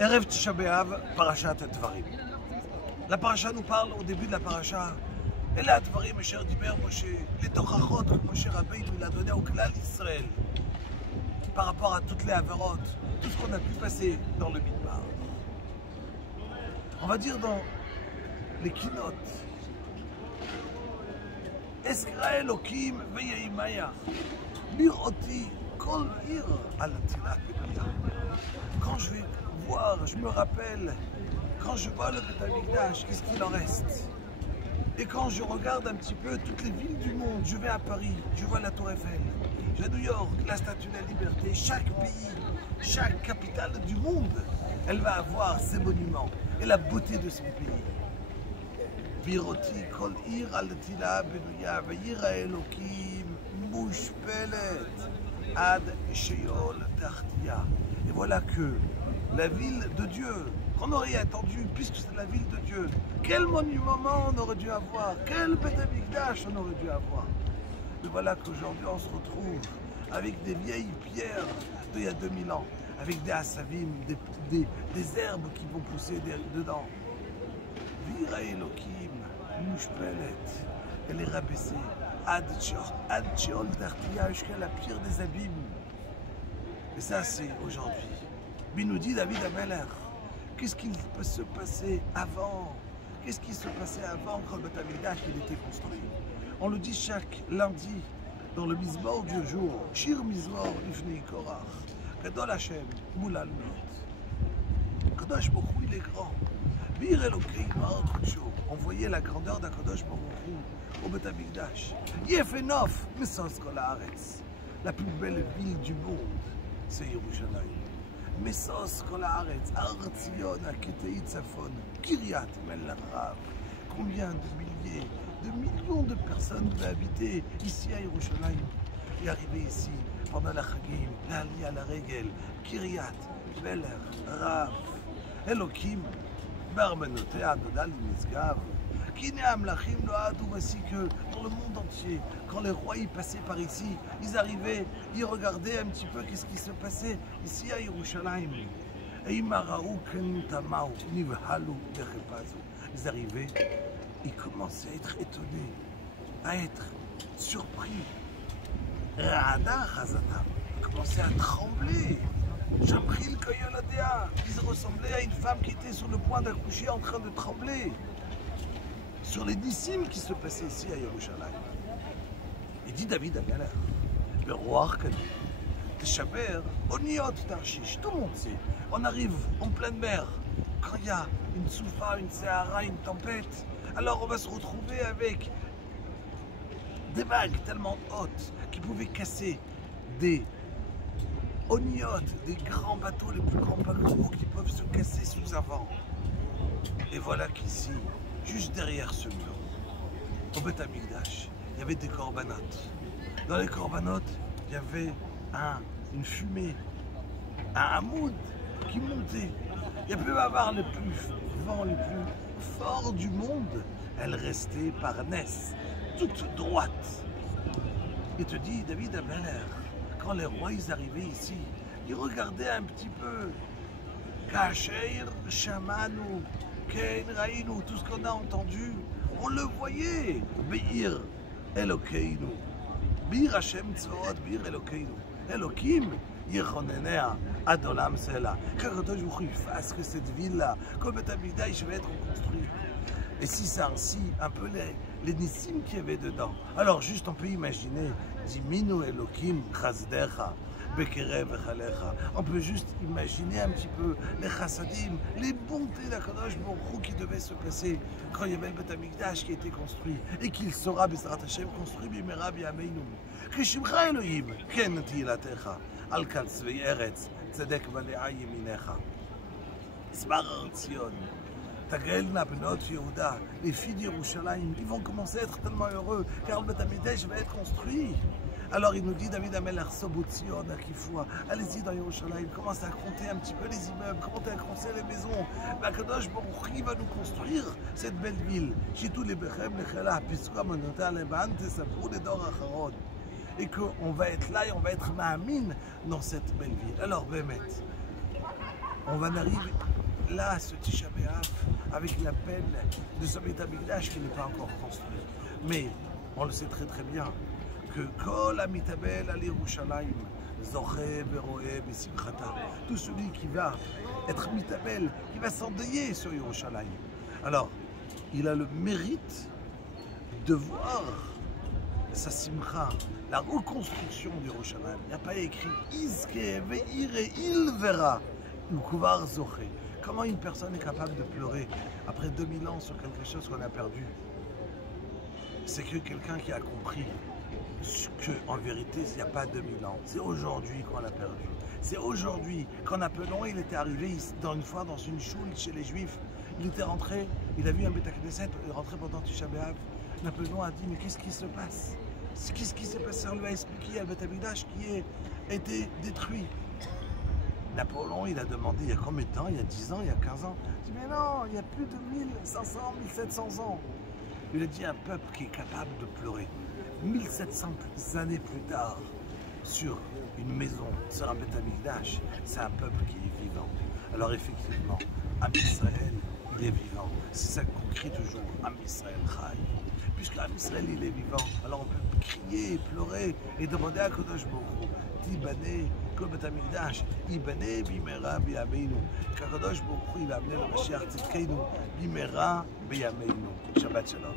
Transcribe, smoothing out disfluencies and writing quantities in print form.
Erev Tisha B'Av, Parashat Dvarim. La paracha nous parle au début de la paracha. Et là, Dvarim, cher Diber Moshe, les Tochachot que Moshe Rabbeinu il a donné au Klal Israël par rapport à toutes les avérotes, tout ce qu'on a pu passer dans le Midbar. On va dire dans les kinotes. Eskra Elokim veyeimaya, biroti kol ir al tilat. Quand je vais voir, je me rappelle, quand je vois le Beth Amikdash, qu'est-ce qu'il en reste? Et quand je regarde un petit peu toutes les villes du monde, je vais à Paris, je vois la Tour Eiffel, je vais à New York, la Statue de la Liberté, chaque pays, chaque capitale du monde, elle va avoir ses monuments et la beauté de son pays. Biroti kol ir al tila benuya vayira Elokim mushpelet ad sheyol tartia. Et voilà que la ville de Dieu, qu'on aurait attendu, puisque c'est la ville de Dieu, quel monument on aurait dû avoir, quel Beth Amikdash on aurait dû avoir. Et voilà qu'aujourd'hui on se retrouve avec des vieilles pierres d'il y a 2000 ans, avec des asavim, des herbes qui vont pousser dedans. Vira Elokim, Mushpelet, elle est rabaissée, Ad Sheol Tartia, jusqu'à la pire des abîmes. Et ça, c'est aujourd'hui. Mais nous dit David Ameler, qu'est-ce qu'il peut se passer avant? Qu'est-ce qui se passait avant quand le Beth Amikdash était construit? On le dit chaque lundi dans le Mizmor du jour. Shir Mizmor Lifnei Korach. Gadol Hashem Moul Almot. Kadosh Baruch Hu, il est grand. Bir Elokeinu Ha'Kodesh. On voyait la grandeur d'Akadosh Baruch Hu au Beth Amikdash. Yefenof Mesos Kol Haaretz. La plus belle ville du monde, c'est Yerushalayim. Mesos Kol Haaretz, Har Tzion, Aketei Tzafon, Kiryat Mel Rav. Combien de milliers, de millions de personnes devaient habiter ici à Yerushalayim et arriver ici pendant la Chagim, l'Aliyah, la Regel, Kiryat Mel Rav. Elokim, Barmenotea, Dodal Mizgav. Voici que dans le monde entier, quand les rois y passaient par ici, ils arrivaient, ils regardaient un petit peu qu'est-ce qui se passait ici à Yerushalayim. Et ils arrivaient, ils commençaient à être étonnés, à être surpris. Ils commençaient à trembler. Ils ressemblaient à une femme qui était sur le point d'accoucher en train de trembler. Sur les discimes qui se passaient ici à Yerushalayim. Il dit David Ameler, le roi Arkadi, Teshaber, Oniot Tarshish, tout le monde sait. On arrive en pleine mer, quand il y a une soufa, une sahara, une tempête, alors on va se retrouver avec des vagues tellement hautes qui pouvaient casser des Oniot, des grands bateaux, les plus grands bateaux qui peuvent se casser sous un vent. Et voilà qu'ici, juste derrière ce mur, au Beth Amikdash, il y avait des corbanotes. Dans les corbanotes, il y avait une fumée, un hamoud qui montait. Il y a pu avoir les vents les plus forts du monde. Elle restait par Ness, toute droite. Il te dit, David Ameler, quand les rois ils arrivaient ici, ils regardaient un petit peu. Kasher Shamanu. Tout ce qu'on a entendu, on le voyait. Bir Elokeinu. Bir Hashem Tzvaot, Bir Elokeinu. Elokim, Yechonenea, Adolam Sela. Qu'Akadosh Baruch Hu fasse que cette ville-là, comme Beth Amikdash, va être reconstruite. Et si c'est ainsi, un peu les nissim qu'il y avait dedans. Alors juste on peut imaginer, Diminu Elokim Chazdecha. On peut juste imaginer un petit peu les chassadim, les bontés d'Akadosh Baruch Hu qui devaient se passer quand il y avait le Beth Amikdash qui a été construit et qu'il sera B'ezrat Hashem construit b'mera b'yameinu. Kishimcha Elohim, ken tilatecha, al kal tzvei eretz, tzedek v'le'a yeminecha. Sbar Tzion, Tagelna Benot Yehuda, les filles d'Yerushalayim, ils vont commencer à être tellement heureux car le Beth Amikdash va être construit. Alors il nous dit David Ameler, Sobotzion, Akifoua, allez-y dans Yerushalayim, commencez à compter un petit peu les immeubles, commencez à compter les maisons. Akadosh Baruch Hu va nous construire cette belle ville. Chitou les Bechem, les Chela, Pisqua, Monota, les Ban, Tesapou, les Dor Acharod. Et qu'on va être là et on va être Mahamine dans cette belle ville. Alors, Bémet, on va en arriver là, ce Tisha B'Av, avec l'appel de ce Beit HaMikdash qui n'est pas encore construit. Mais on le sait très très bien que Kol HaMitabel al Yerushalayim Zoche Veroe B'Simchata, tout celui qui va être mitabel, qui va s'endeuiller sur Yerushalayim. Alors, il a le mérite de voir sa simcha, la reconstruction d'Yerushalayim. Il n'y a pas écrit Izke ve'ire il verra l'ukuvar zoche. Comment une personne est capable de pleurer après 2000 ans sur quelque chose qu'on a perdu? C'est que quelqu'un qui a compris qu'en vérité, il n'y a pas 2000 ans. C'est aujourd'hui qu'on l'a perdu. C'est aujourd'hui. Quand Napoléon il était arrivé une fois dans une choule chez les Juifs, il était rentré, il a vu un Beit HaKnesset, il est rentré pendant Tisha B'Av. Napoléon a dit, mais qu'est-ce qui se passe? Qu'est-ce qui s'est passé? On lui a expliqué, il y a le Beit HaMikdash qui a été détruit. Napoléon, il a demandé, il y a combien de temps? Il y a 10 ans, il y a 15 ans. Il dit, mais non, il y a plus de 1500, 1700 ans. Il a dit, un peuple qui est capable de pleurer 1700 années plus tard sur une maison, sur un Beit HaMikdash, c'est un peuple qui est vivant. Alors effectivement, Am Israël, il est vivant. C'est ça qu'on crie toujours, Am Israël Chai. Puisque Am Israël, il est vivant, alors on peut crier, pleurer et demander à Kadosh Baruch Hu, Tibane, Kol Beit HaMikdash, Ibane Bimera Biyameinu. Kadosh Baruch Hu, il va amener le Mashiach Tzidkeinu, Bimera Biyameinu. Shabbat Shalom.